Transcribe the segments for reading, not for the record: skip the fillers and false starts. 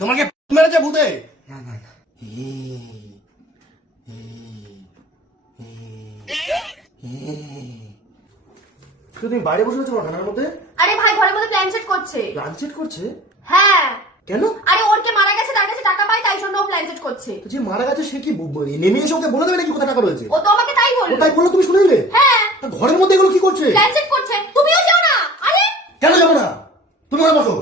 তোমাকে মেরেছে ভূতে? না না না। তুমি বাইরে বসে আছো ঠান্ডার মধ্যে? আরে ভাই ঘরের মধ্যে প্ল্যান সেট করছে। প্ল্যান সেট করছে? হ্যাঁ। কেন? আরে ওর কে মারা গেছে, তার কাছে টাকা পাই, তাই জন্য ও প্ল্যান সেট করছে। তো যে মারা গেছে সে কি নেমে এসে ওকে বলে দেবে নাকি কোথায় টাকা রয়েছে? ও তো আমাকে তাই ও বললো। তাই বললো, তুমি শুনে নিলে? হ্যাঁ। তা ঘরের মধ্যে এগুলো কি করছে? প্ল্যান সেট করছে, তুমিও যাও না। আরে কেন যাবো না? তুমি ওখানে বসো।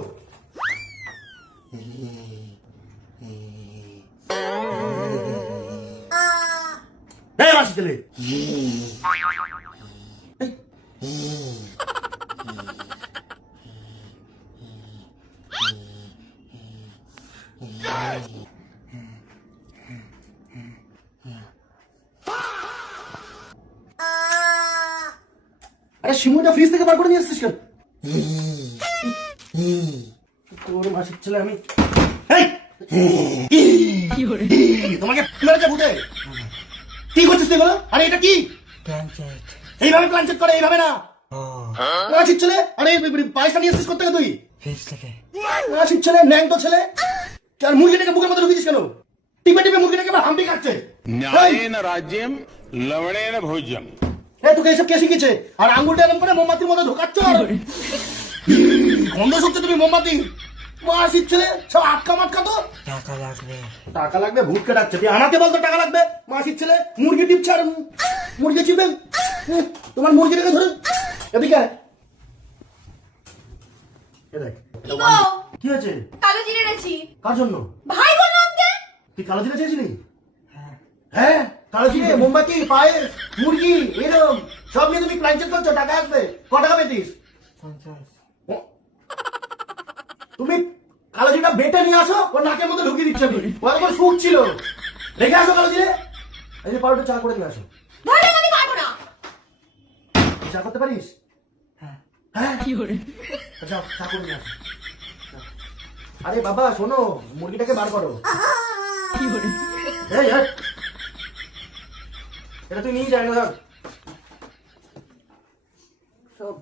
এই মাসি ছেলে, আরে শিমুটা ফ্রিজ থেকে বার করে নিয়ে আসছিস কেন? তোর মাসির ছেলে আমি। তোমাকে মেরেছে ভূতে? কি করছিস তুই বলো? আরে এটা কি? Plan set. এইভাবে প্ল্যান চেক করে, এইভাবে না। মাসির ছেলে, আরে পায়েসটা নিয়ে এসছিস কোথা থেকে তুই? ফ্রিজ থেকে। মাসির ছেলে, ন্যাংটো ছেলে, আর মুরগিটাকে বুকের মধ্যে ঢুকিয়েছিস কেন? টিপে টিপে মুরগিটাকে আবার হাম্পি কাটছে। न्यायेन राज्यम लवणेन भोज्यम। তোকে এসব কে শিখেছে? আর আঙ্গুলটা এরকম করে মোমবাতির মধ্যে ঢোকাচ্ছ আর গন্ধ শুকছে তুমি মোমবাতি। মাসির ছেলে সব আটকা মাটকা তো। টাকা লাগবে। টাকা লাগবে? ভূতকে ডাকছে। তুই আমাকে বলতো টাকা লাগবে? মাসির ছেলে মুরগি টিপছে আর মুরগি চিপে। তোমার মুরগিটাকে ধরে এদিকে আয়। এ দেখ। কি গো? কি হয়েছে? কালো জিরে এনেছি। কার জন্য? ভাই বললো আনতে। তুই কালো জিরে চেয়েছিলি? হ্যাঁ। হ্যাঁ, কালো জিরে, মোমবাতি, পায়েস, মুরগি, এরকম সব নিয়ে তুমি প্ল্যান চেক করছো, টাকা আসবে। ক টাকা পেতিস? 50। তুমি কালো জিরেটা বেটে নিয়ে আসো, ও নাকের মধ্যে ঢুকিয়ে দিচ্ছে। আমি ওর উপর সুখ ছিল, রেখে আসো কালো জিরে। এই যে পাউডার চা করে নিয়ে আসো। ধরে আমি পারবো না। চা করতে পারিস? হ্যাঁ। হ্যাঁ, যাও চা করে নিয়ে আসো। আরে বাবা শোনো, মুরগিটাকে বার করো। এই, এই, এটা তুই নিয়ে যাই না, সব